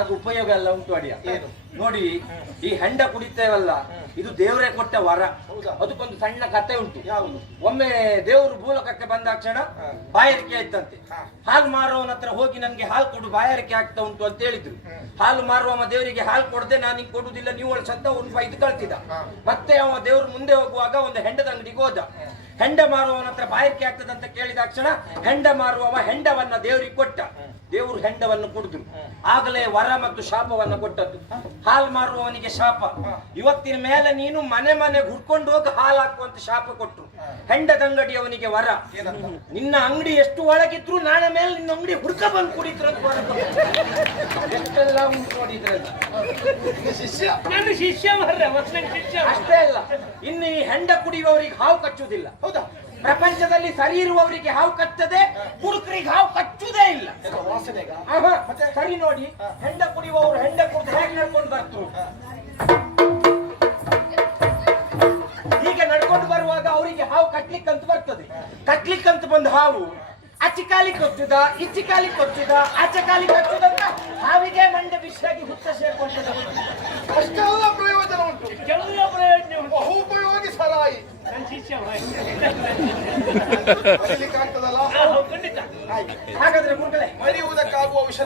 ನಮಗೆ ಉಪಯೋಗ ಎಲ್ಲ ಉಂಟು ಅಡಿಯ. ನೋಡಿ, ಈ ಹೆಂಡ ಕುಡಿತೇವಲ್ಲ, ಇದು ದೇವರೇ ಕೊಟ್ಟ ವರ. ಅದಕ್ಕೊಂದು ಸಣ್ಣ ಕತೆ ಉಂಟು. ಒಮ್ಮೆ ದೇವರು ಭೂಲೋಕಕ್ಕೆ ಬಂದಾಕ್ಷಣ ಬಾಯಾರಿಕೆ ಆಯ್ತಂತೆ. ಹಾಲು ಮಾರುವವನ ಹತ್ರ ಹೋಗಿ ನನ್ಗೆ ಹಾಲು ಕೊಡು, ಬಾಯಾರಿಕೆ ಆಗ್ತಾ ಉಂಟು ಅಂತ ಹೇಳಿದ್ರು. ಹಾಲು ಮಾರುವವ ದೇವರಿಗೆ ಹಾಲು ಕೊಡದೆ ನಾನು ಹಿಂಗ್ ಕೊಡುದಿಲ್ಲ ನೀವು ಸತ್ತ ಒಂದು 5 ಕಳ್ತಿದ. ಮತ್ತೆ ಅವ ದೇವ್ರ ಮುಂದೆ ಹೋಗುವಾಗ ಒಂದು ಹೆಂಡದ ಅಂಗಡಿಗೆ ಹೋದ. ಹೆಂಡ ಮಾರುವವನ ಹತ್ರ ಬಾಯಾರಿಕೆ ಆಗ್ತದಂತ ಕೇಳಿದಾಕ್ಷಣ ಹೆಂಡ ಮಾರುವವ ಹೆಂಡವನ್ನ ದೇವರಿಗೆ ಕೊಟ್ಟ. ದೇವರು ಹೆಂಡವನ್ನು ಕುಡಿದ್ರು. ಆಗಲೇ ವರ ಮತ್ತು ಶಾಪವನ್ನ ಕೊಟ್ಟದ್ದು. ಹಾಲು ಮಾರುವವನಿಗೆ ಶಾಪ, ಇವತ್ತಿನ ಮೇಲೆ ನೀನು ಮನೆ ಮನೆ ಹುಡ್ಕೊಂಡು ಹೋಗಿ ಹಾಲು ಹಾಕುವಂತ ಶಾಪ ಕೊಟ್ರು. ಹೆಂಡದಂಗಡಿಯವನಿಗೆ ವರ, ನಿನ್ನ ಅಂಗಡಿ ಎಷ್ಟು ಒಳಗಿದ್ರು ನಾಳೆ ಮೇಲೆ ನಿನ್ನ ಅಂಗಡಿ ಹುಡ್ಕ ಬಂದು ಕುಡಿದ್ರು ಅಂತ ವರ. ಎಷ್ಟೆಲ್ಲ ಉಂಟು ನೋಡಿದ್ರಲ್ಲ. ಶಿಷ್ಯ ಅಷ್ಟೇ ಅಲ್ಲ, ಇನ್ನು ಈ ಹೆಂಡ ಕುಡಿಯುವವರಿಗೆ ಹಾವು ಕಚ್ಚುವುದಿಲ್ಲ. ಹೌದಾ? ಪ್ರಪಂಚದಲ್ಲಿ ಸರಿ ಇರುವವರಿಗೆ ಹಾವು ಕಚ್ಚದೆ, ಕುಡುಕರಿಗೆ ಹಾವು ಕಚ್ಚುವುದೇ ಇಲ್ಲ. ಸರಿ ನೋಡಿ, ಹೆಂಡ ಕುಡಿಯುವವರು ಹೆಂಡ ಕುಡಿದು ಹೇಗೆ ನಡ್ಕೊಂಡು ಬರ್ತರು. ಹೀಗೆ ನಡ್ಕೊಂಡು ಬರುವಾಗ ಅವರಿಗೆ ಹಾವು ಕಟ್ಲಿಕ್ಕಂತ ಬರ್ತದೆ. ಕಟ್ಲಿಕ್ಕಂತ ಬಂದ ಹಾವು ಅಚ್ಚಿಕಾಲಿ ಕೊಚ್ಚುದ, ಇಚ್ಚಿಕಾಲಿ ಕೊಚ್ಚುದ, ಆಚಕಾಲಿ ಕಚ್ಚುದಂತ ಹಾವಿಗೆ ಮಂಡೆ ಬಿಸಿಯಾಗಿ ಹುತ್ತ ಸೇರ್ಕೊಂಡದ. ಅಷ್ಟೆಲ್ಲ ಪ್ರಯೋಜನ ಉಂಟು. ಎಲ್ಲ ಪ್ರಯೋಜನ ಉಂಟು. ಬಹುಪಯೋಗಿ ಸರಾಯಿ. ನನ್ನ ಶಿಷ್ಯ ಮರಿಲಿಕ್ಕಾಗ್ತದಲ್ಲ? ಖಂಡಿತ. ಹಾಗಾದ್ರೆ ಮುರುಗಲೇ ಮರಿಯುವುದಕ್ಕಾಗುವ ವಿಷಯ